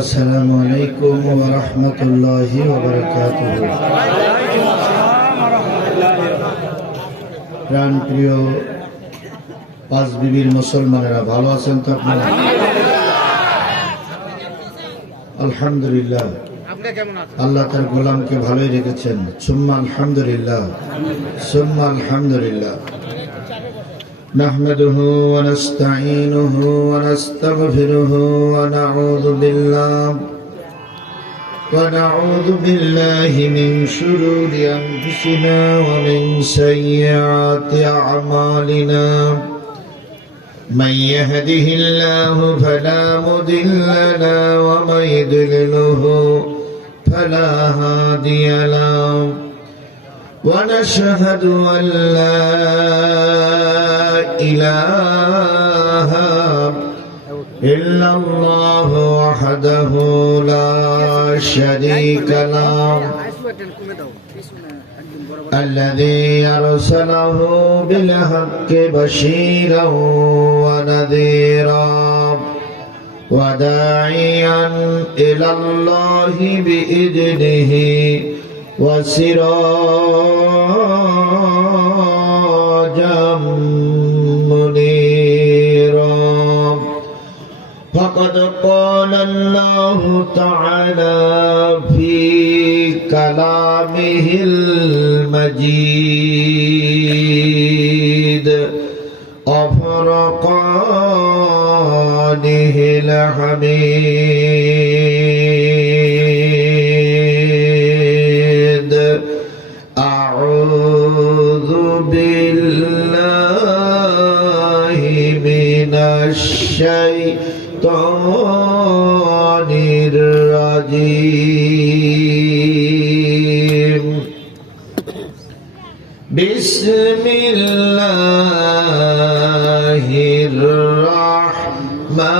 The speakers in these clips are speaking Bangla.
আসসালামু আলাইকুম ওয়া রাহমাতুল্লাহি ওয়া বারাকাতুহু। প্রাণপ্রিয় পাঁচ বিবির মুসলমানেরা, ভালো আছেন তো আপনারা? আলহামদুলিল্লাহ, আল্লাহ তার গোলামকে ভালোই রেখেছেন। সুম্মা আলহামদুলিল্লাহ, সুম্মা আলহামদুলিল্লাহ। نحمده ونستعينه ونستغفره ونعوذ بالله من شرور أنفسنا ومن سيئات أعمالنا. من يهده الله فلا مضل له ومن يضلله فلا هادي له. ونشهد أن لا إله إلا الله وحده لا شريك له الذي أرسله بالحق بشيرا ونذيرا وداعيا إلى الله بإذنه وسراجا منيرا. فقد قال الله تعالى في كلامه المجيد وفرقانه الحميد. أعوذ بالله من الشيطان الرجيم. بسم الله الرحمن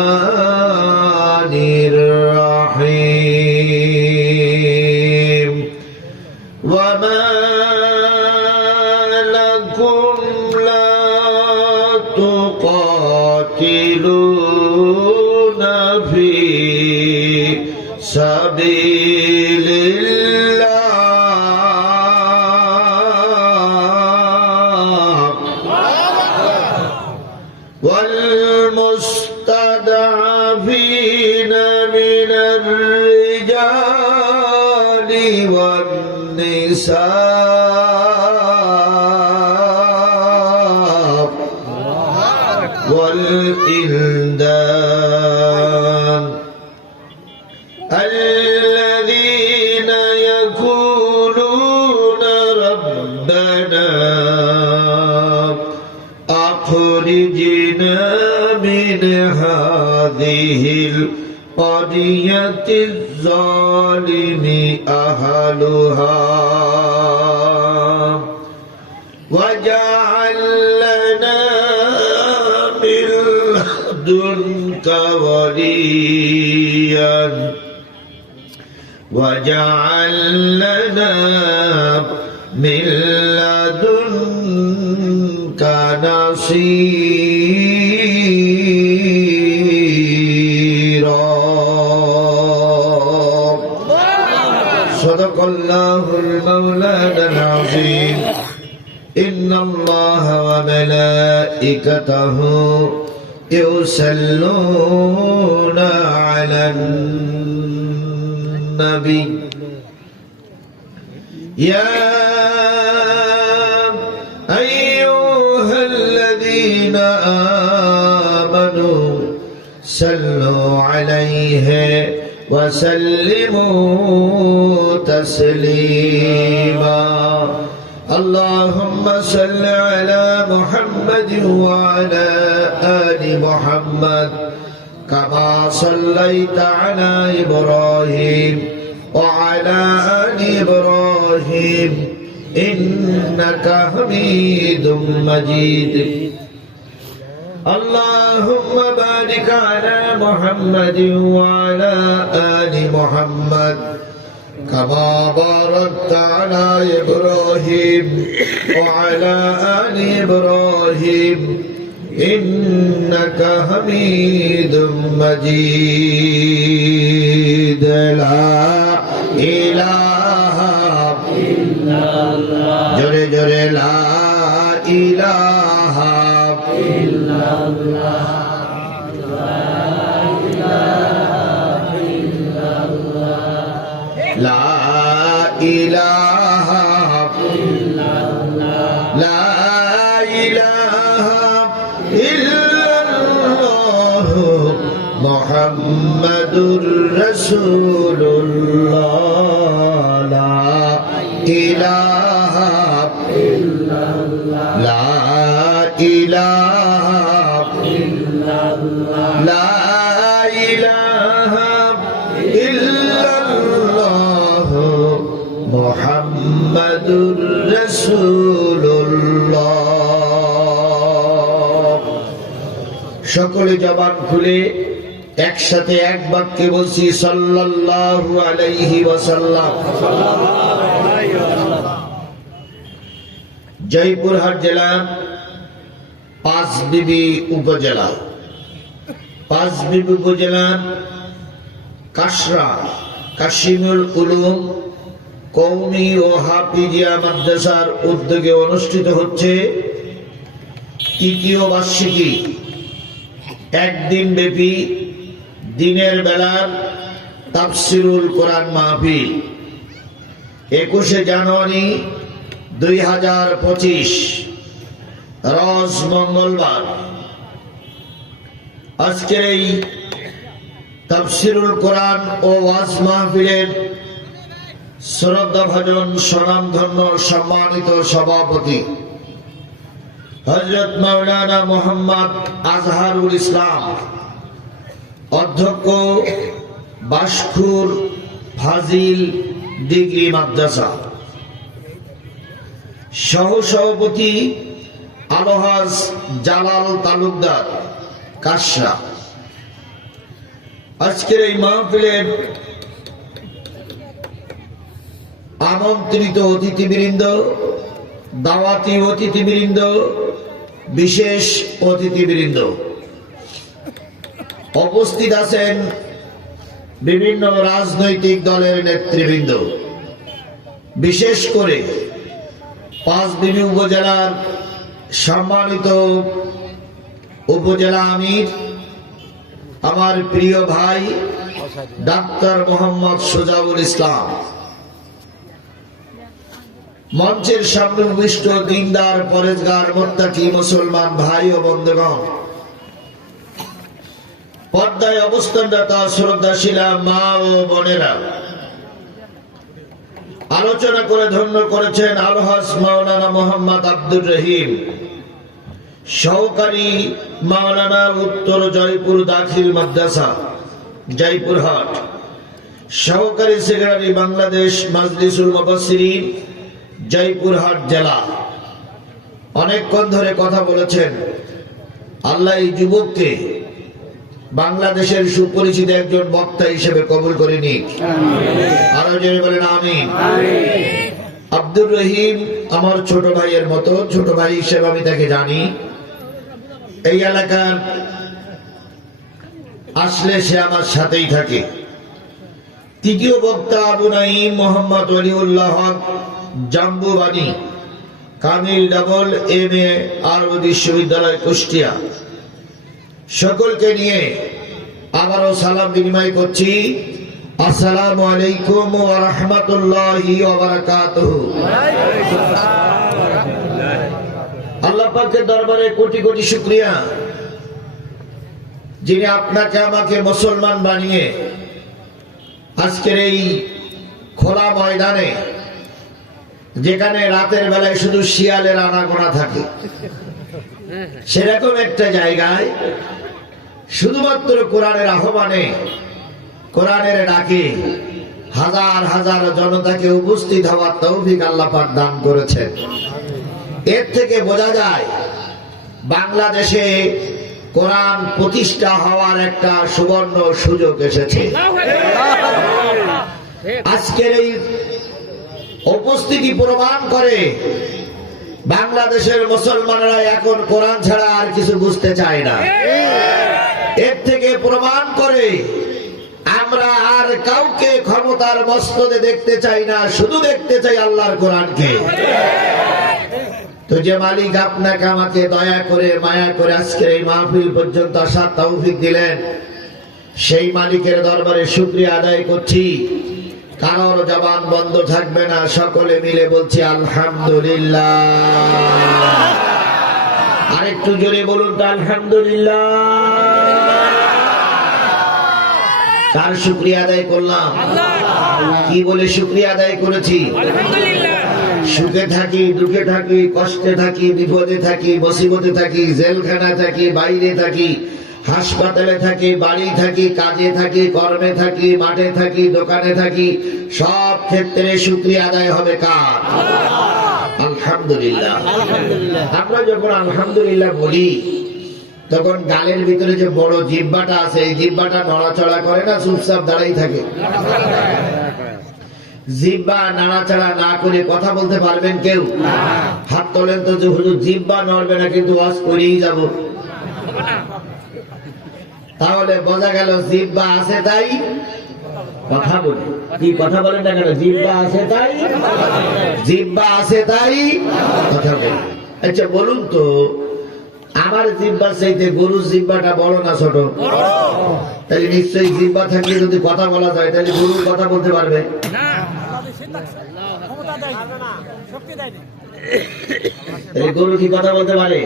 الرحيم. وما لكم لا تقاتلون في سبيل الله والمستضعفين من الرجال والنساء والإلدان الذين يقولون ربنا أخرجنا من هذه القرية الظالم أهلها واجعل لنا من لدنك وليا واجعل لنا من لدنك نصيرا. صدق الله المولانا العظيم. إن الله وملائكته يصلون على النبي يا أيها الذين آمنوا صلوا عليه وسلموا تسليما. اللهم صل على محمد وعلى آل محمد كما صليت على إبراهيم وعلى آل إبراهيم إنك حميد مجيد. اللهم بارك على محمد وعلى آل محمد كما باركت على إبراهيم وعلى آل إبراهيم ইন্নাকা হামিদুম মাজিদ। লা ইলাহা ইল্লাল্লাহ, জোরে জোরে লা ইলাহা ইল্লাল্লাহ, লা ইলাহা ইল্লাল্লাহ, লা ইলাহা ইল্লাল্লাহ, মুহাম্মাদুর রাসূলুল্লাহ। লা ইলাহা ইল্লাল্লাহ, লা ইলাহা ইল্লাল্লাহ, লা ইলাহা ইল্লাল্লাহ, মুহাম্মাদুর রাসূলুল্লাহ। সকলে জবান খুলে একসাথে এক বাক্যে বলছি সাল্লাল্লাহু আলাইহি ওয়াসাল্লাম। জয়পুরহাট জেলার পাঁচবিবি উপজেলা, পাঁচবিবি উপজেলার কাশরা কাশিমুল উলুম কওমি ও হাফিজিয়া মাদ্রাসার উদ্যোগে অনুষ্ঠিত হচ্ছে তৃতীয় বার্ষিকী একদিন ব্যাপী দিনের বেলার তাফসিরুল কোরআন মাহফিল। 21 জানুয়ারি 2025 রোজ মঙ্গলবার। আজকের এই তাফসিরুল কোরআন ও ওয়াজ মাহফিলের শ্রদ্ধাভাজন স্বনামধন্য সম্মানিত সভাপতি হযরত মাওলানা মোহাম্মদ আজহারুল ইসলাম, অধ্যক্ষ বাসখুর ফাজিল ডিগ্রি মাদ্রাসা, সহসভাপতি আলহাজ জালাল তালুকদার কাশরা। আজকের এই মাহফিলের আমন্ত্রিত অতিথিবৃন্দ, দাওয়াতি অতিথিবৃন্দ, বিশেষ অতিথিবৃন্দ, উপস্থিত আছেন বিভিন্ন রাজনৈতিক দলের নেতৃবৃন্দ, বিশেষ করে পাঁচবিবি উপজেলার সম্মানিত উপজেলা আমির আমার প্রিয় ভাই ডাক্তার মোহাম্মদ সুজাউল ইসলাম, মঞ্চের সামনে উপবিষ্ট দিনদার পরেজগার মুত্তাকি মুসলমান ভাই ও বন্ধুগণ, পর্দায় অবস্থানরত শ্রদ্ধাশীলা মা ও বোনেরা, আলোচনা করে ধন্য করেছেন আলহাজ মাওলানা মোহাম্মদ আব্দুর রহিম, সহকারী মাওলানা উত্তর জয়পুর দাখিল মাদ্রাসা জয়পুরহাট, সহকারী সেক্রেটারি বাংলাদেশ মাজলিসুল মুফাসসিরিন জয়পুরহাট জেলা। অনেকক্ষণ ধরে কথা বলেছেন। আল্লাহ এই যুবককে বাংলাদেশের সুপরিচিত একজন বক্তা হিসেবে কবুল করে নিক। আরো জোরে বলেন আমিন। আব্দুর রহিম আমার ছোট ভাইয়ের মতো, ছোট ভাই হিসেবে আমি তাকে জানি। এই এলাকার আসলে সে আমার সাথেই থাকে। তৃতীয় বক্তা আবু নাঈম মোহাম্মদ ওলিউল্লাহ হক জাম্বুবানি, কামিল ডাবল MA আরবি বিশ্ববিদ্যালয় কুষ্টিয়া। সকলকে নিয়ে আবারও সালাম বিনিময় করছি। আসসালামু আলাইকুম ওয়া রাহমাতুল্লাহি ওয়া বারাকাতুহু। আল্লাহ পাকের দরবারে কোটি কোটি শুকরিয়া, যিনি আপনাকে আমাকে মুসলমান বানিয়ে আজকের এই খোলা ময়দানে, যেখানে রাতের বেলায় শুধু শিয়ালের আনাগোনা থাকে, সেরকম একটা জায়গায় শুধুমাত্র কোরআনের আহ্বানে, কোরআনের ডাকে হাজার হাজার জনতাকে উপস্থিত হওয়ার তৌফিক আল্লাহ পাক দান করেছেন। এর থেকে বোঝা যায় বাংলাদেশে কোরআন প্রতিষ্ঠা হওয়ার একটা সুবর্ণ সুযোগ এসেছে। আজকের এই উপস্থিতি প্রমাণ করে বাংলাদেশের মুসলমানরা এখন কোরআন ছাড়া আর কিছু বুঝতে চায় না। এর থেকে প্রমাণ করে আমরা আর কাউকে ক্ষমতার মস্তদে দেখতে চাই না, শুধু দেখতে চাই আল্লাহর কোরআনকে। তো যে মালিক আপনাকে আমাকে দয়া করে মায়া করে আজকের এই মাহফিল পর্যন্ত আসার তৌফিক দিলেন, সেই মালিকের দরবারে শুকরিয়া আদায় করছি। কারোর জবান বন্ধ থাকবে না, সকলে মিলে বলছি আলহামদুলিল্লাহ। আরেকটু জোরে বলুন তো আলহামদুলিল্লাহ। কার শুকরিয়া আদায় করলাম? কি বলে শুকরিয়া আদায় করেছি? সুখে থাকি, দুঃখে থাকি, কষ্টে থাকি, বিপদে থাকি, মুসিবতে থাকি, জেলখানা থাকি, বাইরে থাকি, হাসপাতালে থাকি, বাড়ি থাকি, কাজে থাকি, কর্মে থাকি, মাঠে থাকি, দোকানে থাকি, সব ক্ষেত্রে শুকরিয়া আদায় হবে কার? আলহামদুলিল্লাহ। আমরা যখন আলহামদুলিল্লাহ বলি তখন গালের ভিতরে যে বড় জিহ্বাটা আছে, এই জিহ্বাটা নড়াচড়া করে না, চুপচাপ দাঁড়াই থাকে। জিহ্বা নাড়াচাড়া না করে কথা বলতে পারবেন কেউ? হাত তোলেন তো যে হুজুর জিহ্বা নড়বে না কিন্তু ওয়াজ করেই যাব। তাহলে বোঝা গেল জিহ্বা আছে তাই কথা বলি। কি কথা বলেন না কেন? জিহ্বা আছে তাই, জিহ্বা আছে তাই কথা বলি। আচ্ছা বলুন তো, আমার জিহ্বার চাইতে গরুর জিহ্বাটা বড় না ছোট? তাহলে নিশ্চয়ই জিহ্বা থাকলে যদি কথা বলা যায়, তাহলে গরুর কথা বলতে পারবে? গরু কি কথা বলতে পারে?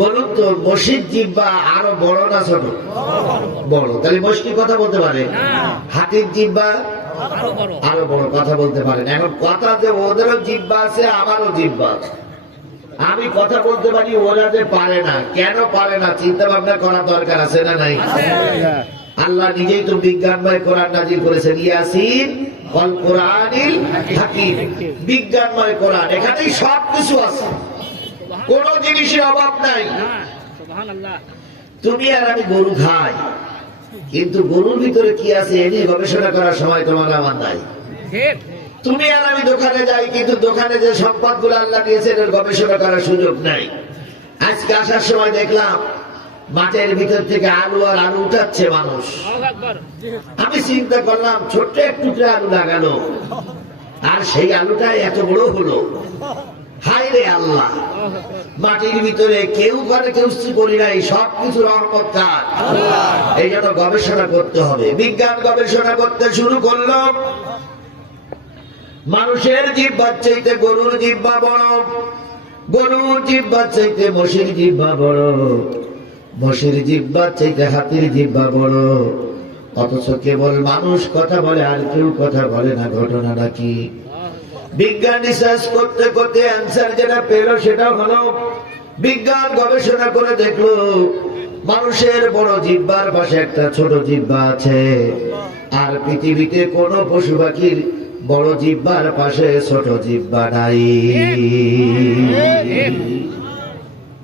বলুন তো, মসজিদ জিহ্বা আরো বড় না ছোট? বড়। তাহলে মোষ কি কথা বলতে পারে? হাতির জিহ্বা আরো বড়, কথা বলতে পারে না। এখন কথা যে ওদেরও জিহ্বা আছে, আমারও জিহ্বা আছে। আমি কথা বলতে পারি, ওরা যে পারে না। কেন পারে না চিন্তা ভাবনা করার দরকার আছে না নাই? আল্লাহ নিজেই তো বিজ্ঞানময় কোরআন নাযিল করেছেন, ইয়াসিন ওয়াল কোরআনিল হাকিম। বিজ্ঞানময় কোরআন, এখানেই সব কিছু আছে, কোন জিনিসের অভাব নাই। তুমি আর আমি গরু খাই, কিন্তু গরুর ভিতরে কি আছে এ নিয়ে গবেষণা করার সময় তোমার আমার নাই। তুমি আর আমি দোকানে যাই, কিন্তু দোকানে যে সম্পদগুলো আল্লাহ দিয়েছেন এর গবেষণা করার সুযোগ নাই। আজকে আসার সময় দেখলাম মাঠের ভিতর থেকে আলু আর আলু উঠাচ্ছে মানুষ। আমি চিন্তা করলাম ছোট্ট এক টুকরা আলু লাগানো, আর সেই আলুটা এত বড় হলো। হায় রে আল্লাহ, মাটির ভিতরে কেউ করে কেউ করি নাই, সবকিছু রহমত কার। এই জন্য গবেষণা করতে হবে। বিজ্ঞান গবেষণা করতে শুরু করলো, মানুষের জিহ্বার চাইতে গরুর জিহ্বা বড়, গরুর জিহ্বার চাইতে মোষের জিহ্বা বড়, মোষের জিহ্বার চাইতে হাতির জিহ্বা বড়। অথচ কেবল মানুষ কথা বলে, আর কেউ কথা বলে না। ঘটনাটা কি? বিজ্ঞান রিসার্চ করতে করতে অ্যান্সার যেটা পেল সেটা হলো, বিজ্ঞান গবেষণা করে দেখলো মানুষের বড় জিহ্বার পাশে একটা ছোট জিহ্বা আছে, আর পৃথিবীতে কোন পশু পাখির বড় জিহ্বার পাশে ছোট জিহ্বা নাই।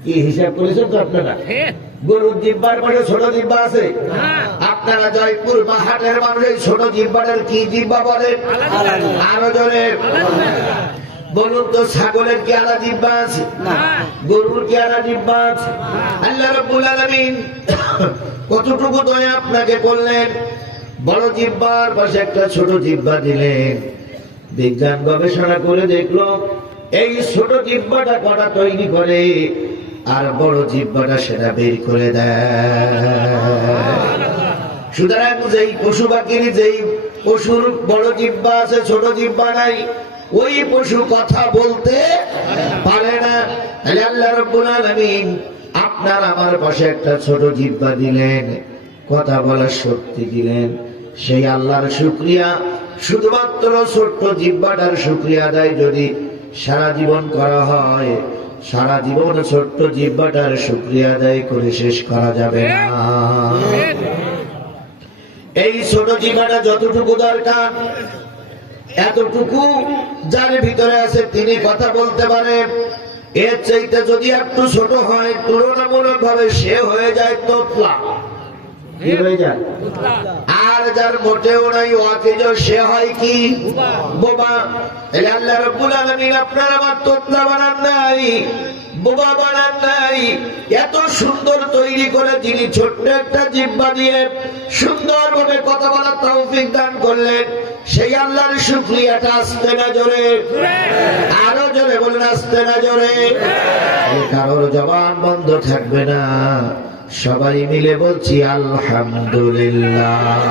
কি হিসাব করেছেন তো আপনারা? গরুর জিহ্বার পাশে ছোট জিহ্বা আছে। আপনারা জয়পুর হাটের মানুষ এই ছোট জিহ্বাটার কি জিহ্বা বলেন? আরো জোরে বলুন তো, ছাগলের কি আলাদা জিহ্বা আছে? গরুর কি আলাদা জিহ্বা আছে? আল্লাহ রাব্বুল আলামিন কতটুকু দয়া আপনাকে করলেন, বড় জিহ্বার পাশে একটা ছোট জিহ্বা দিলেন। বিজ্ঞান গবেষণা করে দেখলো এই ছোট জিহ্বাটা কটা তৈরি করে, আর বড় জিহ্বাটা সেটা বের করে দেয়। সুতরাং যেই পশু পাখির, যেই পশুর বড় জিহ্বা আছে ছোট জিহ্বা নাই, ওই পশু কথা বলতে পারে না। তাহলে আল্লাহ রাব্বুল আলামিন আপনার আমার পাশে একটা ছোট জিহ্বা দিলেন, কথা বলার শক্তি দিলেন। সেই আল্লাহর শুকরিয়া, শুধুমাত্র ছোট্ট জিহ্বাটার শুকরিয়া আদায় যদি সারা জীবন করা হয়, সারা জীবন ছোট্ট জিহ্বাটার শুকরিয়া আদায় করে শেষ করা যাবে না। এই ছোট জিহ্বাটা যতটুকু দরকার, এতটুকু যার ভিতরে আছে তিনি কথা বলতে পারেন। এর চাইতে যদি একটু ছোট হয়, তুলনামূলক ভাবে সে হয়ে যায় তোতলা। কি হয়ে যায়? আর যার মোটেও নাই ওয়াকিজ সে হয় কি বোবা। তাহলে আল্লাহ রাব্বুল আলামিন আপনার আমার তোতলা বানান নাই, বোবা বানান নাই। এত সুন্দর তৈরি করে যিনি ছোট্ট একটা জিহ্বা দিয়ে সুন্দরভাবে কথা বলার তৌফিক দান করলেন, সেই আল্লাহর শুকরিয়াটা আসতে না জোরে, আরো জোরে বলেন আসতে না জোরে। কারোর জবান বন্ধ থাকবে না, সবাই মিলে বলছি আলহামদুলিল্লাহ।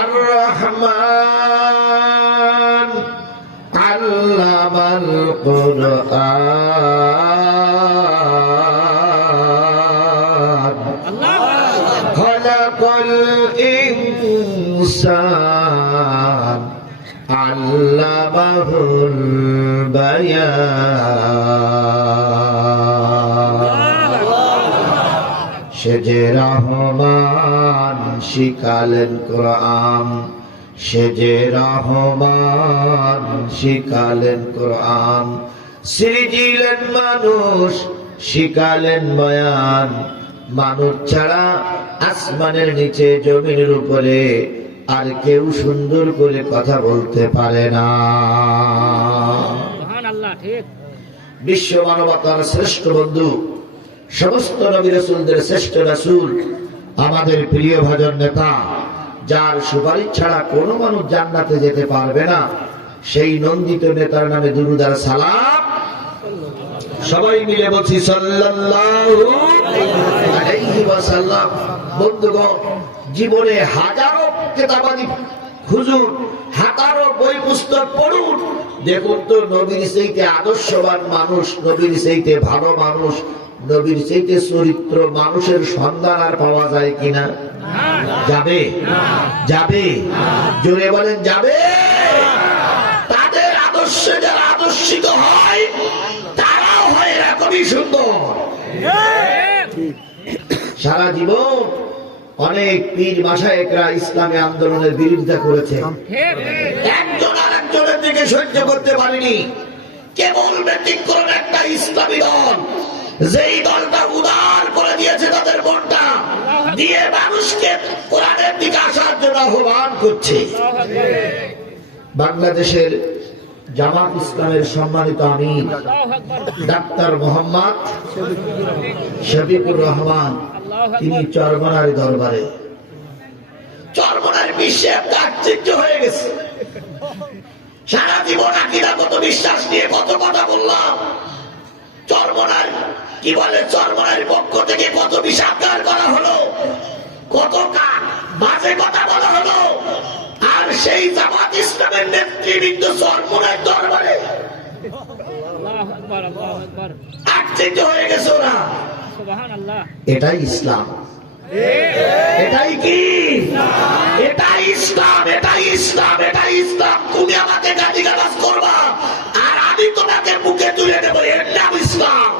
আর রহমান আল্লামাল কুরআন খালাকাল ইনসান আল্লামাহুল বায়ান। সে যে রহমান শিখালেন কোরআন, সে যে রহমান শিখালেন কোরআন, সৃজিলেন মানুষ শিখালেন বয়ান। মানুষ ছাড়া আসমানের নিচে জমিনের উপরে আর কেউ সুন্দর করে কথা বলতে পারে না। বিশ্ব মানবতার শ্রেষ্ঠ বন্ধু, সমস্ত নবী রাসূলদের শ্রেষ্ঠ রাসূল, আমাদের প্রিয় ভাজন নেতা, যার সুপারিশ ছাড়া কোনো মানুষ জান্নাতে যেতে পারবে না, সেই নন্দিত নেতার নামে দুরূদ আর সালাম সবাই মিলে বলছি সাল্লাল্লাহু আলাইহি ওয়াসাল্লাম। বন্ধুগণ, জীবনে হাজারো কিতাবাদি হুজুর, হাজারো বই পুস্তক পড়ুন, দেখুন তো নবীর চাইতে আদর্শবান মানুষ, নবীর চাইতে ভালো মানুষ, নবীর চাইতে চরিত্র মানুষের সন্ধান আর পাওয়া যায় কিনা? যাবে? যাবে? জোরে বলেন যাবে? তাদের আদর্শে যারা আদর্শিত হয় তারাও হয় এরকমই সুন্দর। সারা জীবন অনেক পীর মাশায়েখরা ইসলামী আন্দোলনের বিরোধিতা করেছে, একজন আর একজনের দিকে সহ্য করতে পারেনি। কেবল ব্যতিক্রম একটা ইসলামী দল, যেই দলটা উদার করে দিয়েছে তাদের মনটা দিয়ে মানুষকে কোরআনের দিকে আসার জন্য আহ্বান করছে। বাংলাদেশের জামাত ইসলামের সম্মানিত আমির ডাক্তার মোহাম্মদ শফিকুর রহমান, তিনি চরমনারী দরবারে, চরমনারী বিশ্বে একটা আশ্চর্য হয়ে গেছে। সারা জীবন আকীদাগত বিশ্বাস নিয়ে কত কথা বললাম, চরমনার কি বলে, চরমনার পক্ষ থেকে কত বিষাদগার করা হলো, কত বাজে কথা বলা হলো, আর সেই জামাত ইসলামের নেতৃবৃন্দ চরমনার দরবারে আশ্চর্য হয়ে গেছে ওরা। এটাই ইসলাম, এটাই কি? এটাই ইসলাম, এটাই ইসলাম, এটাই ইসলাম। তুমি আমাকে গালিগালাজ করবা আর আমি তোমাকে বুকে তুলে নেবো, এর নাম ইসলাম।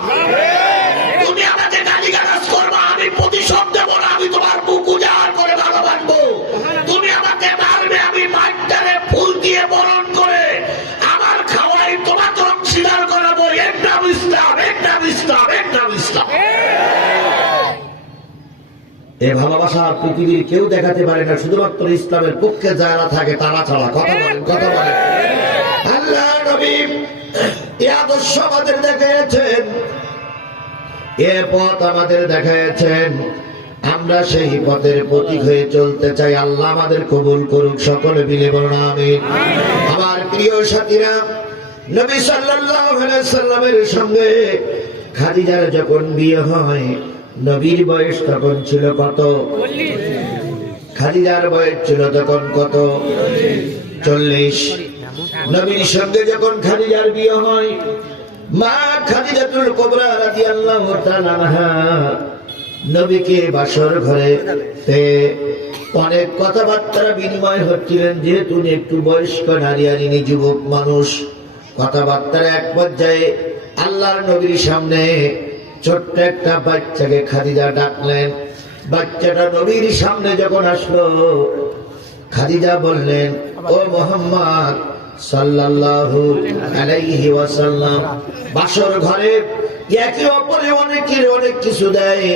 তুমি আমাকে গালিগালাজ করবা, আমি প্রতিশোধ দেবো না, আমি তোমার বুক উজাড় করে ভালোবাসবো। তুমি আমাকে মারবে, আমি মাঠটারে ফুল দিয়ে বরণ করে আমার খাওয়াই তোমাকে অংশীদার করাবো, এর নাম ইসলাম, এর নাম ইসলাম, এর নাম ইসলাম। এই ভালোবাসা পৃথিবীর কেউ দেখাতে পারে না, শুধুমাত্র ইসলামের পক্ষে যারা থাকে তারা ছাড়া। কথা বলেন, কথা বলেন। আল্লাহ নবী এই আদর্শ আমাদের দেখিয়েছেন, এ পথ আমাদের দেখাইছেন, আমরা সেই পথের প্রতীক হয়ে চলতে চাই। আল্লাহ আমাদের কবুল করুক, সকলে মিলে বলুন আমিন। আমার প্রিয় সাথীরা, নবী সাল্লাল্লাহু আলাইহি সাল্লামের সঙ্গে খাদিজার যখন বিয়ে হয়, নবীর বয়স তখন ছিল কত? খাদিজার বয়স ছিল তখন কত? 40। নবীর সঙ্গে যখন খাদিজার বিয়ে হয়, মা খাদিজাতুল কুবরা রাদিয়াল্লাহু তাআলা আনহা নবীকে বাসর ঘরে অনেক কথাবার্তা বিনিময় হচ্ছিলেন, যেহেতু একটু বয়স্ক নারী আর ইনি যুবক মানুষ। কথাবার্তার এক পর্যায়ে আল্লাহর নবীর সামনে ছোট্ট একটা বাচ্চাকে খাদিজা ডাকলেন। বাচ্চাটা নবীর সামনে যখন আসলো, খাদিজা বললেন, ও মুহাম্মদ সাল্লাল্লাহু আলাইহি ওয়াসাল্লাম, বাসর ঘরে একে অপরে অনেকের অনেক কিছু দেয়,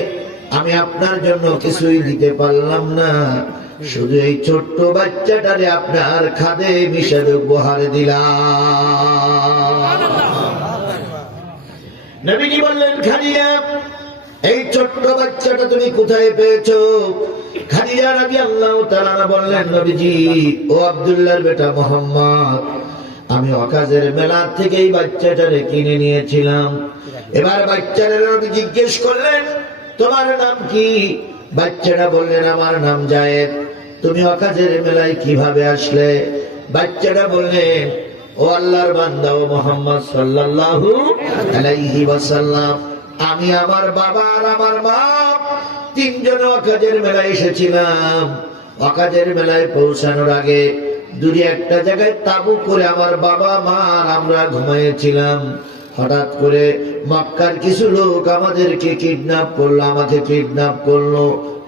আমি আপনার জন্য কিছুই দিতে পারলাম না, শুধু এই ছোট্ট বাচ্চাটারে আপনার খাদে হিসেবে উপহার দিলাম। নবীজি বললেন, খাদিজা এই ছোট্ট বাচ্চাটা তুমি কোথায় পেয়েছো? খাদিজা রাদিয়াল্লাহু তাআলা বললেন, নবীজি ও আব্দুল্লাহর বেটা মুহাম্মদ, আমি ওয়াকাজের মেলা থেকে এই বাচ্চাটারে কিনে নিয়েছিলাম। এবার বাচ্চাটার নবী জিজ্ঞেস করলেন, তোমার নাম কি? বাচ্চাটা বললেন, আমার নাম জায়েদ। তুমি ওয়াকাজের মেলায় কিভাবে আসলে? বাচ্চাটা বললেন, ও আল্লাহর বান্দা ও মুহাম্মদ সাল্লাল্লাহু আলাইহি ওয়াসাল্লাম, আমি আমার বাবা আর আমার মা তিনজন ওয়াকাজের মেলায় এসেছিলাম। ওয়াকাজের মেলায় পৌঁছানোর আগে দূরে একটা জায়গায় তাবু করে আমার বাবা মা আর আমরা ঘুমিয়েছিলাম। হঠাৎ করে মক্কার কিছু লোক আমাদেরকে কিডন্যাপ করলো, আমাকে কিডন্যাপ করলো,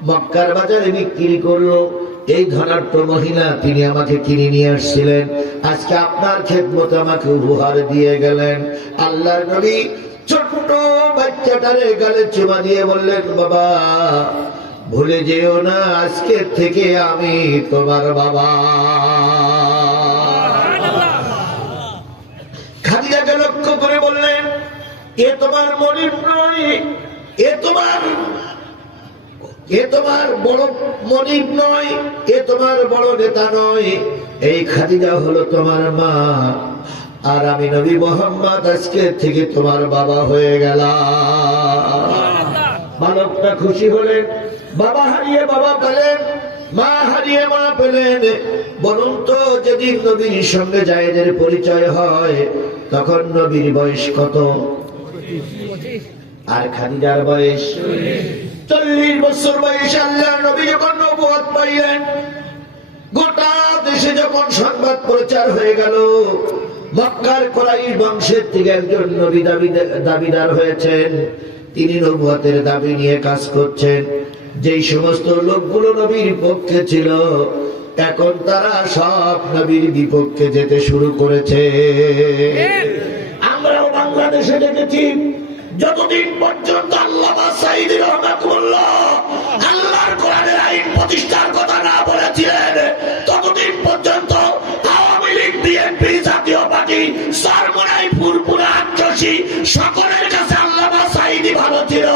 মক্কার বাজারে বিক্রি করলো। এই ধনাঢ্য মহিলা তিনি আমাকে কিনে নিয়ে আসছিলেন, আজকে আপনার খেদমতে আমাকে উপহার দিয়ে গেলেন। আল্লাহর নবী ছোট্ট বাচ্চাটারে গালে চুমা দিয়ে বললেন, বাবা ভুলে যেও না, আজকে থেকে আমি তোমার বাবা। খাদিজাকে লক্ষ্য করে বললেন, এ তোমার মনিব নয়, এ তোমার বড় মনিব নয়, এ তোমার বড় নেতা নয়, এই খাদিজা হলো তোমার মা, আর আমি নবী মুহাম্মদ আজকে থেকে তোমার বাবা হয়ে গেলাম। মানবটা খুশি হলেন, বাবা হারিয়ে বাবা পেলেন, মা হারিয়ে মা পেলেন। বলুন তো, যেদিন নবীর সঙ্গে জায়েদের পরিচয় হয় তখন নবীর বয়স কত? আর খাদিজার বয়স 40 বছর বয়স। আল্লাহর নবী যখন নবুয়ত পাইলেন, গোটা দেশে যখন সংবাদ প্রচার হয়ে গেল মক্কার কুরাইশ বংশের থেকে একজন নবী দাবিদার হয়েছেন, তিনি নবুয়তের দাবি নিয়ে কাজ করছেন। যেই সমস্ত লোকগুলো নবীর পক্ষে ছিল এখন তারা সব নবীর বিপক্ষে যেতে শুরু করেছে। আমরাও বাংলাদেশে দেখেছি, যতদিন পর্যন্ত আল্লামা সাঈদী রাহমাতুল্লাহ আল্লাহর কোরআনের আইন প্রতিষ্ঠার কথা না বলেছিলেন, ততদিন পর্যন্ত আওয়ামী লীগ, বিএনপি, জাতীয় পার্টি, সরমনাই, ফুরপুরা, আট্রসি সকলের কাছে আল্লামা সাঈদী ভালো ছিল।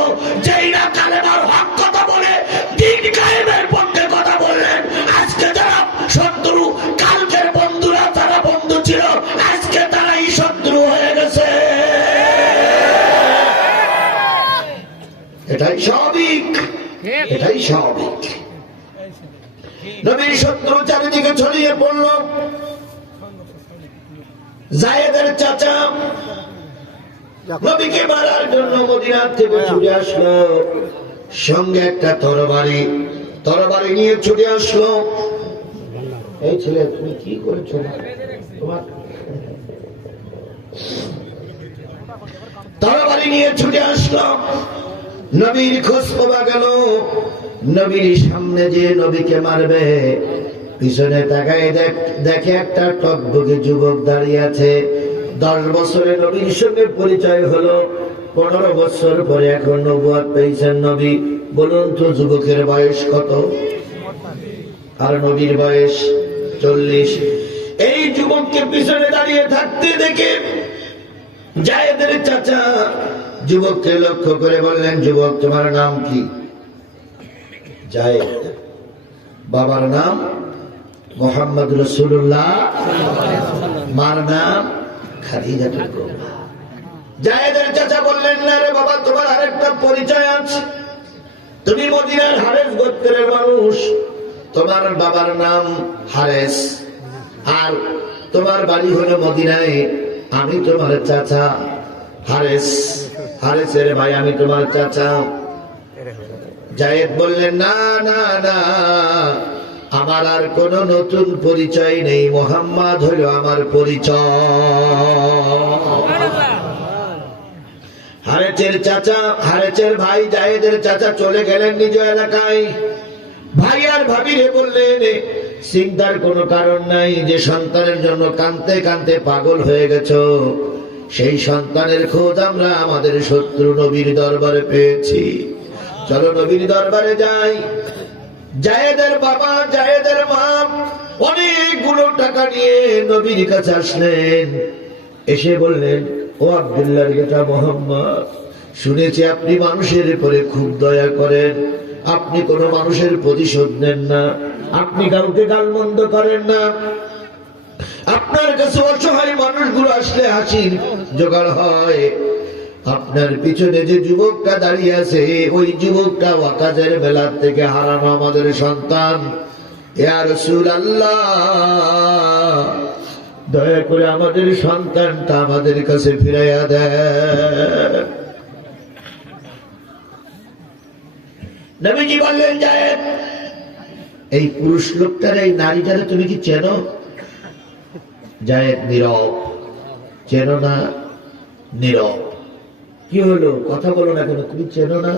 যেই না কালেমার হক কথা বলে দিন কায়েমের পক্ষে কথা বললেন, আজকে যারা শত্রু, কালকের বন্ধুরা যারা বন্ধু ছিল আজকে তারাই শত্রু হয়ে গেছে। এটাই স্বাভাবিক, এটাই স্বাভাবিক। নবীর শত্রু চারিদিকে ছড়িয়ে পড়ল। জায়েদের চাচা নবীকে মারার জন্য মদিনা থেকে ছুটে আসলো, সঙ্গে একটা তরবারি নিয়ে ছুটে আসলো। এই ছেলে, তুমি কি করেছো? তোমার তরবারি নিয়ে ছুটে আসলো, নবীর খোঁজ পাওয়া গেল। নবীর সামনে যে নবীকে মারবে, পিছনে তাকায় দেখে একটা টকবকে যুবক দাঁড়িয়ে আছে। 10 বছরে নবীর সঙ্গে পরিচয় হলো, 15 বছর পরে এখন নবুয়ত পেয়েছেন নবী। বলুন তো, যুবকের বয়স কত? আর নবীর বয়স 40। এই যুবককে পিছনে দাঁড়িয়ে থাকতে দেখে জায়েদের চাচা যুবককে লক্ষ্য করে বললেন, যুবক তোমার নাম কি? জায়েদ। বাবার নাম মুহাম্মদ রাসূলুল্লাহ, মার নাম খাদিজাতুল কুবরা। জায়েদের চাচা বললেন, না রে বাবা, তোমার আরেকটা পরিচয় আছে, তুমি মদিনার হারেস গোত্রের মানুষ, তোমার বাবার নাম হারেস আর তোমার বাড়ি হলো মদিনায়, আমি তোমার চাচা হারেসের ভাই, আমি তোমার চাচা। জায়েদ বললেন, না না না, আমার আর কোন নতুন পরিচয় নেই, মুহাম্মদ হলো আমার পরিচয়। হারেসের ভাই জায়েদের চাচা চলে গেলেন নিজ এলাকায়। ভাই আর ভাবিরে বললেন, চিন্তার কোনো কারণ নাই, যে সন্তানের জন্য কাঁদতে কাঁদতে পাগল হয়ে গেছো, সেই সন্তানের খোঁজ আমরা আমাদের শত্রু নবীর দরবারে পেয়েছি। চলো নবীর দরবারে যাই। জায়েদের বাবা জায়েদের মা অনেকগুলো টাকা নিয়ে নবীর কাছে আসলেন। এসে বললেন, ও আব্দুল্লাহর বেটা মুহাম্মদ, শুনেছি আপনি মানুষের উপরে খুব দয়া করেন, আপনি কোনো মানুষের প্রতিশোধ নেন না, আপনি কাউকে গালমন্দ করেন না, আপনার কাছে অসহায় মানুষগুলো আসলে হাসির জোগাড় হয়। আপনার পিছনে যে যুবকটা দাঁড়িয়ে আছে, ওই যুবকটা ওয়াকাজের বেলা থেকে হারানো আমাদের সন্তান। ইয়া রাসূলুল্লাহ, দয়া করে আমাদের সন্তানটা আমাদের কাছে ফিরাইয়া দেন। নবীজি বললেন, জায়েদ, এই পুরুষ লোকটার এই নারীটারে তুমি কি চেনো? জায়েদ নীরব। চেনো না? নীরব। কি হলো, কথা বলো না কেন? তুমি চেনো না?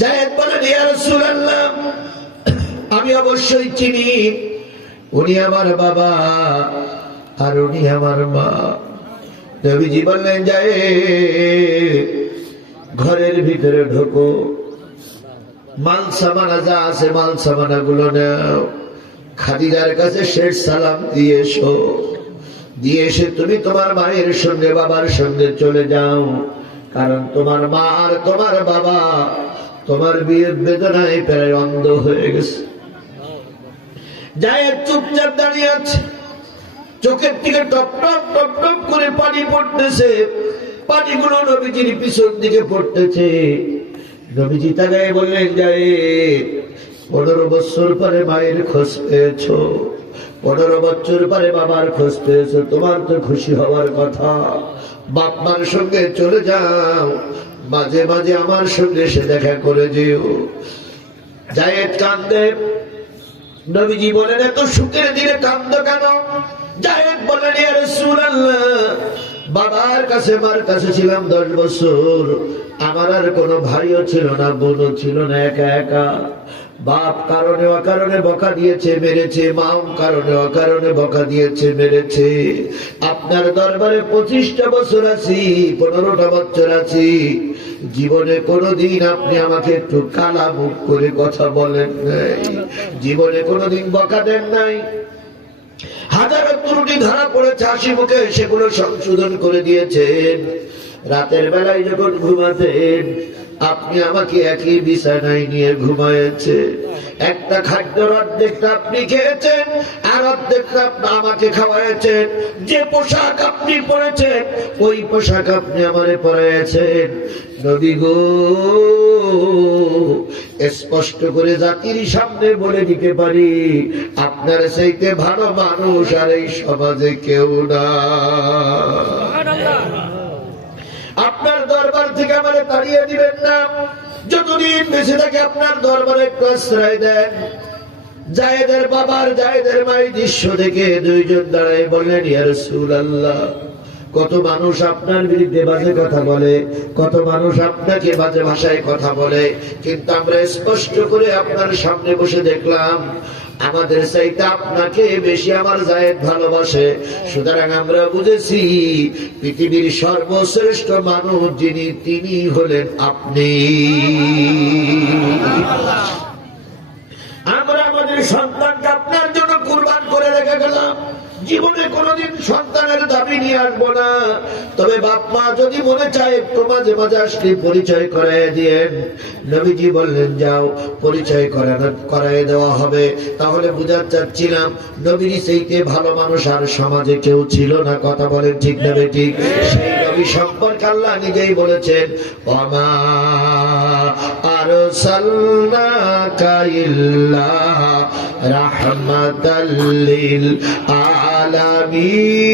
জায়েদ বলেন, ইয়া রাসূলুল্লাহ, আমি অবশ্যই চিনি। উনি আমার বাবা আর উনি আমার মা। নবীজি বললেন, জায়েদ, ঘরের ভিতরে ঢোকো, মাল সামানা যা আছে মাল সামানা গুলো নাও, খাদিজার কাছে শেষ সালাম দিয়ে এসো, দিয়ে এসে তুমি তোমার মায়ের সঙ্গে বাবার সঙ্গে চলে যাও, কারণ তোমার মা আর তোমার বাবা তোমার বিয়ের বেদনায় প্রায় অন্ধ হয়ে গেছে। জায়েদ চুপচাপ দাঁড়িয়ে আছে, চোখের থেকে টপ টপ টপ টপ করে পানি পড়তেছে, পানিগুলো নবীজির পিছন দিকে পড়তেছে। নবীজি তাকায় বললেন, জায়েদ, 15 বছর পরে মায়ের খোঁজ পেয়েছো, 15 বছর পরে বাবার খোঁজ পেয়েছো, তোমার তো খুশি হওয়ার কথা। বাপ মার সঙ্গে চলে যাও, মাঝে মাঝে আমার সঙ্গে এসে দেখা করে যেও। জায়েদ কান্দে। নবীজি বলেন, এত সুখের দিনে কান্দো কেন? জায়েদ বলেন, ইয়া রাসূলুল্লাহ, বাবার কাছে মার কাছে ছিলাম 10 বছর, আমার আর কোনো ভাইও ছিল না, বোনও ছিল না, একা একা। বাপ কারণে অকারণে বকা দিয়েছে, মেরেছে, মাও কারণে অকারণে বকা দিয়েছে, মেরেছে। আপনার দরবারে 25টা বছর আছি, 15টা বছর আছি, জীবনে কোনোদিন আপনি আমাকে একটু কালা মুখ করে কথা বলেন নাই, জীবনে কোনোদিন বকা দেন নাই। হাজারো ত্রুটি ধরা পড়েছে, হাসি মুখে সেগুলো সংশোধন করে দিয়েছেন। রাতের বেলায় যখন ঘুমাতেন, আপনি আমাকে একই বিছানায় নিয়ে ঘুমায়েছে। একটা খাদ্যের অর্ধেকটা আপনি খেয়েছেন, আর অর্ধেকটা আমাকে খাওয়াইছেন। যে পোশাক আপনি পরেছেন, ওই পোশাক আপনি আমারে পরাইছেন। নবী গো, স্পষ্ট করে জাতির সামনে বলে দিতে পারি, আপনার চাইতে ভালো মানুষ আর এই সমাজে কেউ না। আপনার দরবার থেকে আমারে তাড়িয়ে দিবেন না, যতদিন বেঁচে থাকে আপনার দরবারে একটু আশ্রয় দেন। জায়েদের বাবার জায়েদের মায়ের দৃশ্য দেখে দুইজন দাঁড়ায় বললেন, ইয়া রাসূলুল্লাহ, কত মানুষ আপনার বিরুদ্ধে বাজে কথা বলে, কত মানুষ আপনাকে বাজে ভাষায় কথা বলে, কিন্তু আমরা স্পষ্ট করে আপনার সামনে বসে দেখলাম আমাদের চাইতে আপনাকে বেশি আমার জায়েদ ভালোবাসে। সুতরাং আমরা বুঝেছি পৃথিবীর সর্বশ্রেষ্ঠ মানুষ যিনি, তিনি হলেন আপনি। আমরা আমাদের সন্তানকে আপনার জন্য কুরবান করে রেখে গেলাম, জীবনে কোনোদিন সন্তানের দাবি নিয়ে আসবো না। তবে বাপ মা যদি মনে চায় একটু মাঝে মাঝে আসলে পরিচয় করাই দিয়েন। নবীজি বললেন, যাও, পরিচয় করাই দেওয়া হবে। তাহলে বুঝাতে চাচ্ছিলাম, নবীর চাইতে ভালো মানুষ আর সমাজে কেউ ছিল না। কথা বলেন ঠিক না বেঠিক? সেই নবী সম্পর্কে আল্লাহ নিজেই বলেছেন, ওমা আরসালনাকা ইল্লা রাহমাতাল লিল আলামিন।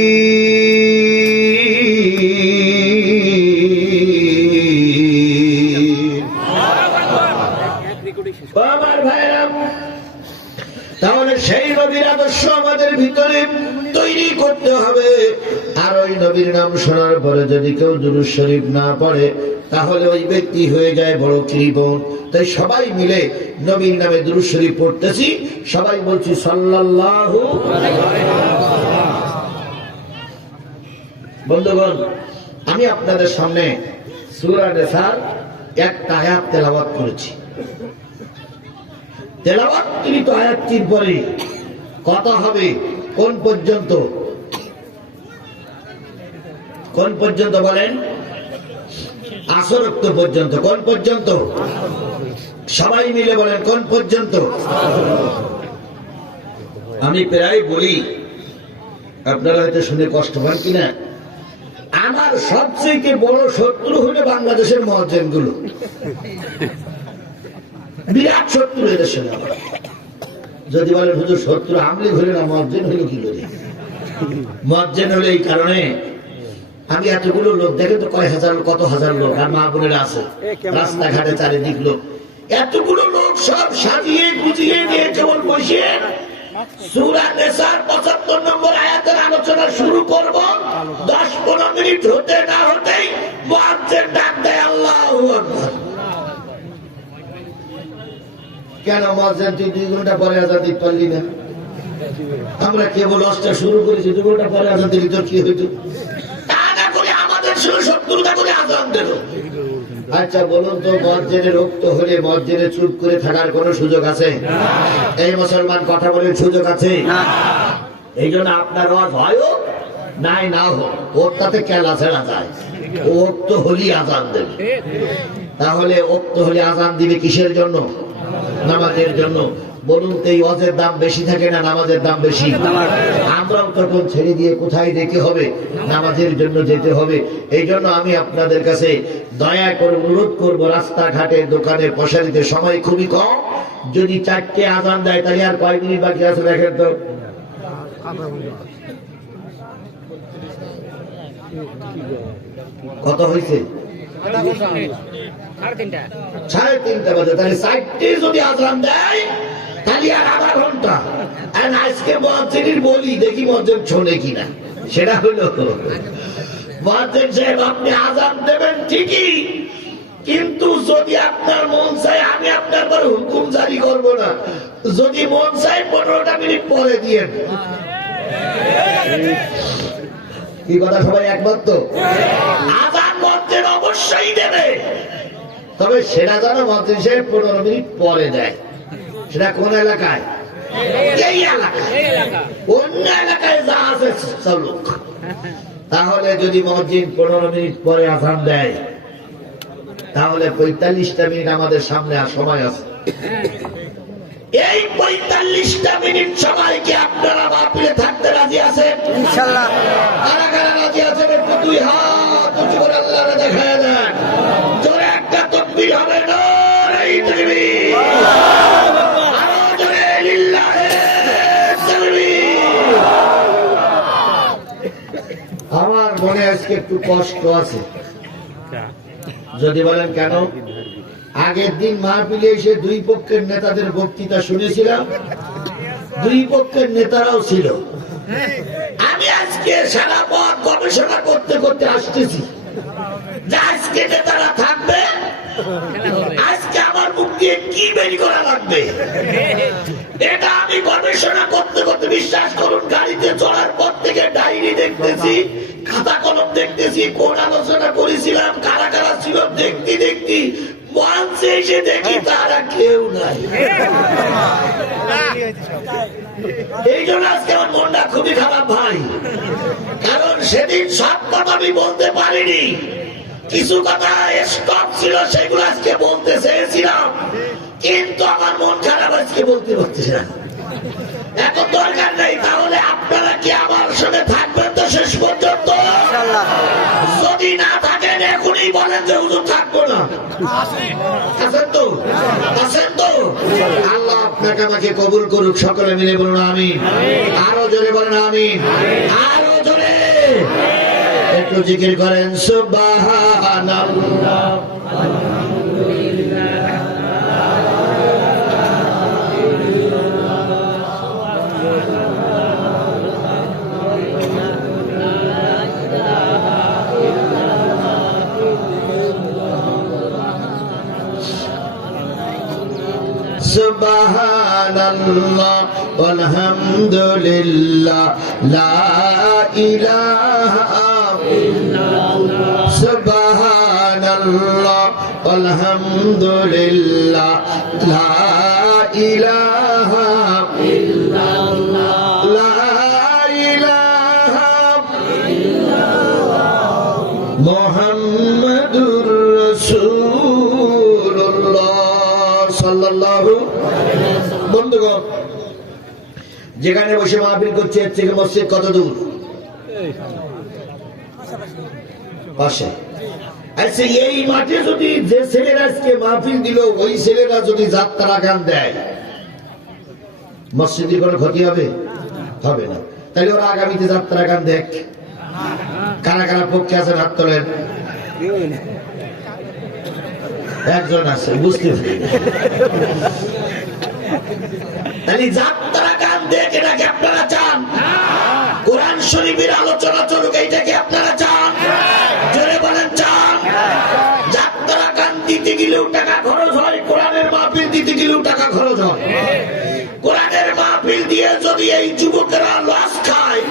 আমার ভাইরা, তাহলে সেই নবীর আদর্শ আমাদের ভিতরে তৈরি করতে হবে। আর ওই নবীর নাম শোনার পরে যদি কেউ দুরূদ শরীফ না পড়ে, তাহলে ওই ব্যক্তি হয়ে যায় বড় কৃপণ। তাই সবাই মিলে নবীর নামে দুরূদ শরীফ পড়তেছি, সবাই বলছি সাল্লাল্লাহু আলাইহি ওয়াসাল্লাম। বন্ধুগণ, আমি আপনাদের সামনে সূরা নিসার একটা আয়াত তেলাওয়াত করেছি। তেলাওয়াতকৃত আয়াতটির পরে কথা হবে কোন পর্যন্ত? কোন পর্যন্ত বলেন? আসর ওয়াক্ত পর্যন্ত। কোন পর্যন্ত? সবাই মিলে বলেন কোন পর্যন্ত? আমি প্রায় বলি, আপনারা হয়তো শুনে কষ্ট পান কিনা, আমার সবচেয়ে বড় শত্রু হলো বাংলাদেশের মুয়াজ্জিন গুলো। বিরাট শত্রু এদেশের। যদি বলেন হুজুর শত্রু আমলি হলে না মুয়াজ্জিন হইল কি করে? মুয়াজ্জিন হলে এই কারণে, আমি এতগুলো লোক দেখে তো কয় হাজার কত হাজার লোক আর মা বোনেরা আছে রাস্তাঘাটে চারিদিক লোক, এতগুলো লোক সব সাজিয়ে গুজিয়ে নিয়ে কেবল বসে সূরা নিসার ৭৫ নম্বর আয়াতের আলোচনা শুরু করব। ১০-১৫ মিনিট হতে না হতেই মুয়াজ্জিন ডাক দেয় আল্লাহু আকবার। কেন মুয়াজ্জিন তুই ২ ঘন্টা পরে আযান দিতে পারলি না? আমরা কেবল অষ্টা শুরু করেছি, ২ ঘন্টা পরে আযান দিলি তো কি হইতো? তা না করে আমাদের শুরু শত্রুতা করে আযান দিল। আচ্ছা বলুন তো, মুয়াজ্জিনের রক্ত হলে মুয়াজ্জিনের চুপ করে থাকার কোন সুযোগ আছে? এই মুসলমান কথা বলে সুযোগ আছে? এই জন্য আপনার ওয়াজ হয় নাই না হোক, ওর তাতে কেলা ছেড়া যায়। ও তো হলি আযান দেবে। তাহলে ওক্ত হলে আযান দিবে কিসের জন্য? নামাজের জন্য। বলুন তো, এই ওয়াজের দাম বেশি থাকে না নামাজের দাম বেশি? আমরাও তখন ছেড়ে দিয়ে কোথায় যেতে হবে? নামাজের জন্য যেতে হবে। এই জন্য আমি আপনাদের কাছে দয়া করে অনুরোধ করবো, রাস্তাঘাটে দোকানে পশারিতে সময় খুবই কম। যদি ৪টে আযান দেয় তাহলে আর কয় মিনিট বাকি আছে দেখেন তো? কত হয়েছে? ৩:৩০ বাজে। তাহলে ৪টে যদি আযান দেয় তাহলে আর আধা ঘন্টা। আর আজকে মুয়াজ্জিনের বলি, দেখি মুয়াজ্জিন শোনে কিনা। সেটা হলো, মুয়াজ্জিন সাহেব আপনি আযান দেবেন ঠিকই, কিন্তু যদি আপনার মন চায় আমি আপনার পর হুকুম জারি করব না। যদি মন চায় ১৫টা মিনিট পরে দিয়েন। কি কথা সবাই একমত তো? আযান মুয়াজ্জিন অবশ্যই দেবে, তবে সেটা যেন মুয়াজ্জিন সাহেব ১৫ মিনিট পরে দেয়। সেটা কোন এলাকায়? এই এলাকায়। অন্য এলাকায় যা আছে চলুক। তাহলে যদি মুয়াজ্জিন ১৫ মিনিট পরে আযান দেয় তাহলে ৪৫টা মিনিট আমাদের সামনে আর সময় আছে। এই ৪৫টা মিনিট সময় কি আপনারা বাপিলে থাকতে রাজি আছেন? ইনশাআল্লাহ। কারা কারা রাজি আছেন একটু ২ হাত উঁচু করে আল্লাহরে দেখায় দেন। জোরে একটা তাকবীর হবে, নারে তাকবীর। আরো জোরে লিল্লাহি তাকবীর। আমার মনে আজকে একটু কষ্ট আছে। যদি বলেন কেন? আগের দিন মাহফিলে এসে ২ পক্ষের নেতাদের বক্তৃতা শুনেছিলাম, ২ পক্ষের নেতারাও ছিল। আমি আজকে সারা পথ গবেষণা করতে করতে আসতেছি যে আজকে নেতারা থাকবে, আজকে আমার মুখ দিয়ে কি বেরি করা লাগবে। এটা আমি গবেষণা করতে করতে, বিশ্বাস করুন, গাড়িতে চড়ার পর থেকে ডায়েরি দেখতেছি, খাতা কলম দেখতেছি, কোন আলোচনা করেছিলাম, কারা কারা ছিল দেখতে দেখতে মঞ্চে এসে দেখি তারা কেউ নাই। এই জন্য আজকে আমার মনটা খুবই খারাপ ভাই, কারণ সেদিন সব কথা আমি বলতে পারিনি। কিছু কথা স্টক ছিল, সেগুলো আজকে বলতে চেয়েছিলাম, কিন্তু আমার মন খারাপ, আজকে বলতে পারতেছি না। এখন দরকার নেই। তাহলে আপনারা কি আমার সঙ্গে থাকবেন তো শেষ পর্যন্ত? যদি না থাকেন এখনই বলেন যে হুজুর থাকবো না। আছেন তো? আছেন তো? আল্লাহ আপনাকে আমাকে কবুল করুক। সকলে মিলে বলুন আমিন। আরো জোরে বলেন আমিন। আরো জোরে একটু জিকির করেন সুবহানাল্লাহ। সুবহানাল্লাহ আলহামদুলিল্লাহ লা ইলাহা ইল্লাল্লাহ। সুবহানাল্লাহ আলহামদুলিল্লাহ লা ইলাহা ইল্লাল্লাহ লা ইলাহা ইল্লাল্লাহ মুহাম্মাদুর রাসূলুল্লাহ সাল্লাল্লাহু আলাইহি ওয়াসাল্লাম। বন্ধুগণ, যেখানে বসে মাহফিল করছে এর থেকে মসজিদ কত দূর? পাশে। আচ্ছা, এই মাঠে যদি যে ছেলেরা আজকে মাহফিল দিল ওই ছেলেরা যদি যাত্রা গান দেয়, মসজিদের কোনো ক্ষতি হবে? হবে না। তাহলে ওরা আগামীতে যাত্রা গান দেখ। কারা কারা পক্ষে আছেন হাত তোলেন। একজন আছে, বুঝতে পারি। তাহলে যাত্রা গান দেখ, এটাকে আপনারা চান? কোরআন শরীফের আলোচনা চলুক, এইটাকে আপনারা চান? জোরে বলেন চান? যাত্রা গান দিতে গেলেও টাকা খরচ হয়, কোরআনের মাহফিল দিতে গেলেও টাকা খরচ হয়। কোরআনের মাহফিল দিয়ে যদি এই যুবকেরা লস খায়,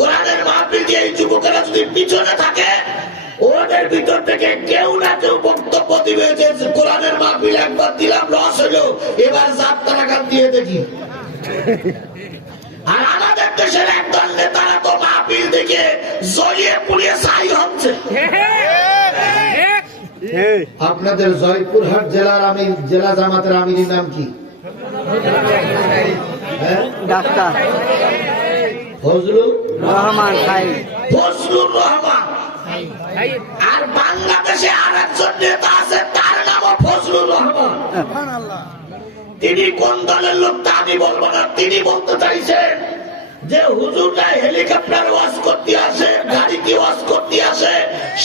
কোরআনের মাহফিল দিয়ে এই যুবকেরা যদি পিছনে থাকে, ওদের ভিতর থেকে কেউ না কেউ বক্তব্য দিবে যে কোরআনের মাহফিল একবার দিলাম লস হলো, এবার যাত্রা গান দিয়ে দেখি। আর আমাদের দেশের একদল নেতারা তো মাহফিল দেখে জ্বলিয়ে পুড়িয়ে ছাই হচ্ছে। আপনাদের জয়পুরহাট জেলার আমির, জেলা জামাতের আমিরের নাম কি? ডাক্তার ফজলুর রহমান। ফজলুর রহমান। আর বাংলাদেশে আর একজন নেতা আছে, তার নামও ফজলুর রহমান। তিনি কোন দলের লোক তা আমি বলবো না। তিনি বলতে চাইছেন যে হুজুররা হেলিকপ্টার ওয়াজ করতে আসে, গাড়িতে ওয়াজ করতে আসে,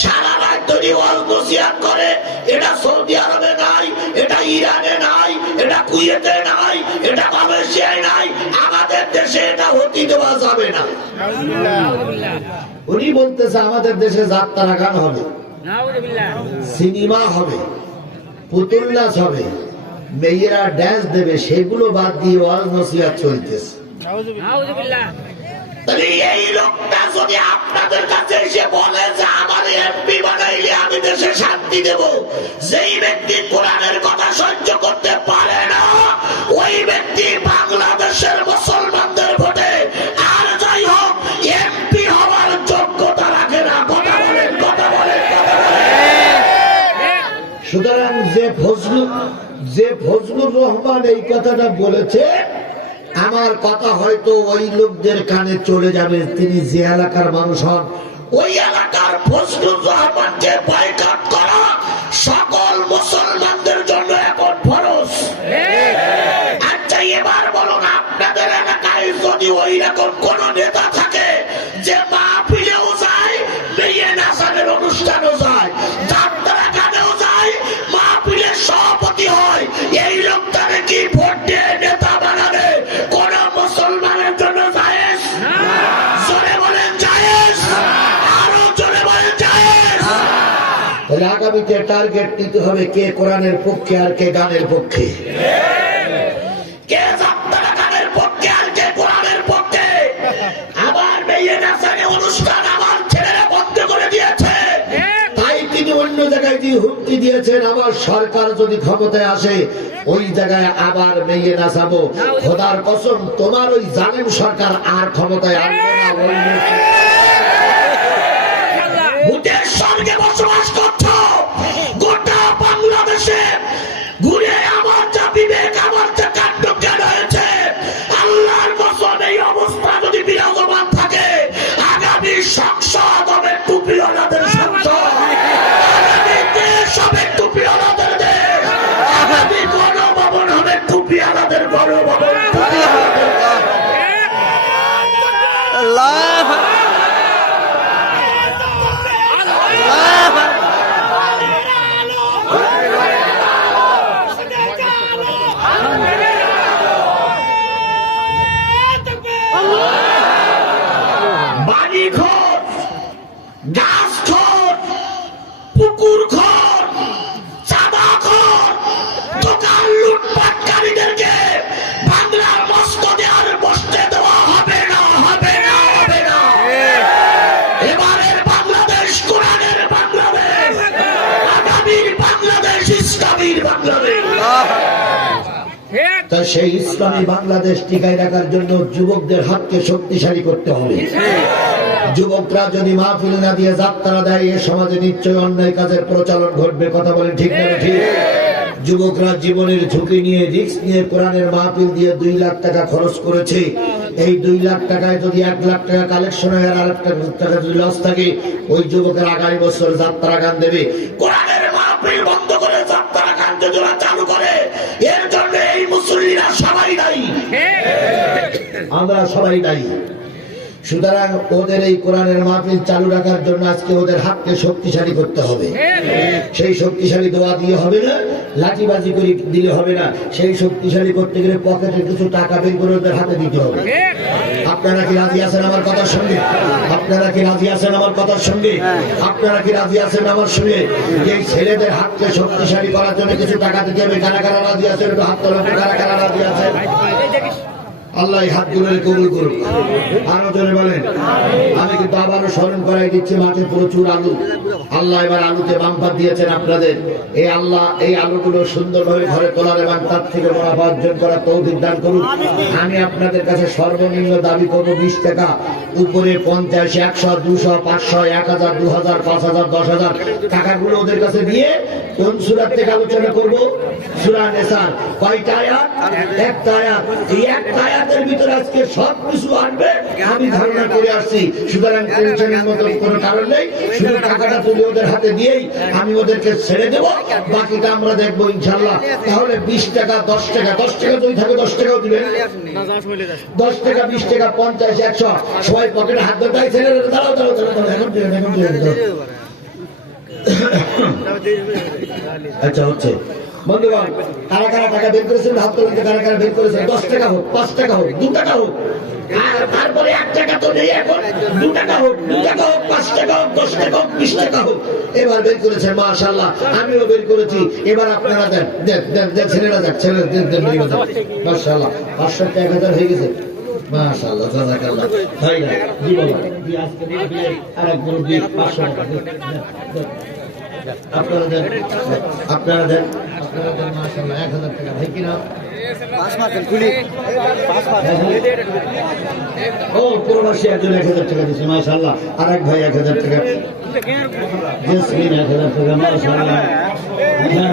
সারা রাত ধরে ওয়াজ নসিহত করে। এটা সৌদি আরবে নাই, এটা ইরানে নাই, এটা কুয়েতে নাই, এটা মালয়েশিয়ায় নাই, আমাদের দেশে এটা হতে দেওয়া যাবে না। উনি বলতেছে আমাদের দেশে যাত্রা গান হবে, সিনেমা হবে, পুতুল নাচ হবে, মেয়েরা ড্যান্স দেবে, সেগুলো বাদ দিয়ে ওয়াজ নসিহত চলতেছে। এই লোকটা যদি আপনাদের কাছে এসে বলে যে আমার এমপি বানাইলে আমি দেশে শান্তি দেব, যেই ব্যক্তি কোরআনের কথা সহ্য করতে পারে না, ওই ব্যক্তি বাংলাদেশের মুসলমানদের ভোটে আর যাই হোক এমপি হওয়ার যোগ্যতা রাখে না। কথা বলেন, কথা বলেন, কথা বলেন। সুতরাং যে ফজলুর রহমান এই কথাটা বলেছে, আমার কথা হয়তো ওই লোকদের কানে চলে যাবে। তিনি যে এলাকার মানুষ হন, ওই এলাকার ফজলুর রহমানকে বয়কট করা সকল মুসলমানদের জন্য এখন ফরজ। আচ্ছা, এবার বলুন, আপনাদের এলাকায় যদি ওই রকম কোন নেতা থাকে যে মাহফিলেও যায়, মেয়ে নাচানের অনুষ্ঠানও যায়, যাত্রা গানেও যায়, মাহফিলের সভাপতি হয়, এই লোকটাকে কি ভোট দিয়ে নেতা বানাবে কোন মুসলমানের জন্য জায়েজ? জোরে বলেন জায়েজ, আরো জোরে বলেন জায়েজ। তাহলে আগামীতে টার্গেট নিতে হবে কে কোরআনের পক্ষে আর কে গানের পক্ষে, কে যাত্রা গানের পক্ষে আর কে কোরআনের পক্ষে। আবার মেয়ে নাচানে অনুষ্ঠান আমার ছেলেরা বন্ধ করে দিয়েছে, তাই তিনি অন্য জায়গায় দিয়ে হুমকি দিয়েছেন আবার সরকার যদি ক্ষমতায় আসে ওই জায়গায় আবার মেয়ে নাচাবো। খোদার কসম, তোমার ওই জালেম সরকার আর ক্ষমতায় আসবে না। ওই ভূতের স্বর্গে বসবাস করছো, গোটা বাংলাদেশে ঘুরে আমার যা বিবেক, আমার যা কাণ্ড জ্ঞান হয়েছে, আল্লাহর কসম এই অবস্থা যদি বিরাজমান থাকে, আগামী সংসদ হবে টুপিওয়ালাদের সংসদ, আগামী দেশ হবে টুপিওয়ালাদের দেশ, আগামী গণভবন হবে টুপিওয়ালাদের গণভবন। বাড়িঘর, গাছঘর, পুকুর ঘর, চাঁদা ঘর, দোকান লুটপাটকারীদেরকে বাংলার মস্ত তা সেই ইসলামী বাংলাদেশ টিকায় রাখার জন্য যুবকদের হাতকে শক্তিশালী করতে হবে। যুবকরা যদি মাহফিল না দিয়ে যাত্রা দেয়, এ সমাজে নিশ্চয়ই অন্যায় কাজের প্রচলন ঘটবে। কথা বলেন ঠিক না ঠিক? যুবকরা জীবনের ঝুঁকি নিয়ে, রিস্ক নিয়ে কোরআনের মাহফিল দিয়ে 2 লাখ টাকা খরচ করেছে। এই 2 লাখ টাকায় যদি 1 লাখ টাকা কালেকশন হয় আর 1 লাখ টাকা যদি লস থাকে, ওই যুবকের আগামী বছর যাত্রা গান দেবে। কোরআনের মাহফিল বন্ধ করে যাত্রা গান যদি ওরা চালু করে, এর জন্য এই মুসল্লিরা সবাই দায়ী, আমরা সবাই দায়ী। সুতরাং ওদের এই কোরআনের মাহফিল চালু রাখার জন্য আজকে ওদের হাতকে শক্তিশালী করতে হবে। সেই শক্তিশালী দোয়া দিয়ে হবে না, লাঠিবাজি করে দিলে হবে না। সেই শক্তিশালী করতে গেলে পকেটে কিছু টাকা বের করে ওদের হাতে দিতে হবে। আপনারা কি রাজি আছেন আমার কথার সঙ্গে? আপনারা কি রাজি আছেন আমার কথার সঙ্গে? আপনারা কি রাজি আছেন আমার সঙ্গে? এই ছেলেদের হাতকে শক্তিশালী করার জন্য কিছু টাকা দিতে হবে। কারা কারা রাজি আছেন? একটু হাত তোলেন। কারা কারা রাজি আছেন? আল্লাহ হাতগুলো কবুল করুন। আরো জোরে বলেন। আমি কিন্তু আবারও স্মরণ করাই দিচ্ছি, মাঠে প্রচুর আলু। আল্লাহ এবার আলুতে বাম্পার দিয়েছেন আপনাদের। এই আল্লাহ এই আলুগুলো সুন্দরভাবে ঘরে তোলার এবং তার থেকে মুনাফা অর্জন করার তৌফিক দান করুন। আমি আপনাদের কাছে সর্বনিম্ন দাবি করবো 20 টাকা, উপরে 50, 100, 200, 500, 1000, 2000, 5000, 10,000 টাকাগুলো ওদের কাছে দিয়ে কোন সূরা থেকে আলোচনা করব? সূরা নিসা। কয়টা আয়াত? একটা আয়াত। এই একটা আয়াতের ভিতরে আজকে সব কিছু আসবে আমি ধারণা করে আসছি। সুতরাং টেনশনের মতো কোনো কারণ নেই। শুধু টাকাটা তুলে ওদের হাতে দিয়েই আমি ওদেরকে ছেড়ে দেবো, বাকিটা আমরা দেখবো ইনশাল্লাহ। তাহলে 20 টাকা, 10 টাকা, 10 টাকা যদি থাকে 10 টাকাও দিবেন, 10 টাকা, 20 টাকা, 50, 100 সবাই পকেটে হাত ধরে ছেড়ে দাঁড়াও দাঁড়াও দাঁড়াও, এখন দিবেন, এখন দিবেন। আচ্ছা হচ্ছে বন্ধুগণ, কারা কারা টাকা বের করেছেন হাত তোলেন। কারা কারা বের করেছেন? 10 টাকা হোক, 5 টাকা হোক, 2 টাকা হোক, আর তারপরে 1 টাকা তো নেই এখন। 2 টাকা হোক, 2 টাকা হোক, 5 টাকা হোক, 10 টাকা হোক, 20 টাকা হোক, এবার বের করেছেন। মাশাআল্লাহ, আমিও বের করেছি। এবার আপনারা দেন দেন দেন দেন, ছেলেরা যাক, ছেলেরা দেন দেন। মাশাআল্লাহ, 500 টাকা 1000 হয়ে গেছে। মাশাআল্লাহ, জাযাকাল্লাহ। তাই না? জি বাবা, জি আজকে দিয়ে আরেক গ্রুপ দিয়ে 500 টাকা দেন। আপনারা দেন, আপনারা দেন, আপনারা দেন। মাশাআল্লাহ, 1000 টাকা। ভাই কিনা ও প্রবাসী একজন 1000 টাকা দিচ্ছে। মাশাআল্লাহ, আরেক ভাই 1000 টাকা। জেসমিন 1000 টাকা। মাশাআল্লাহ।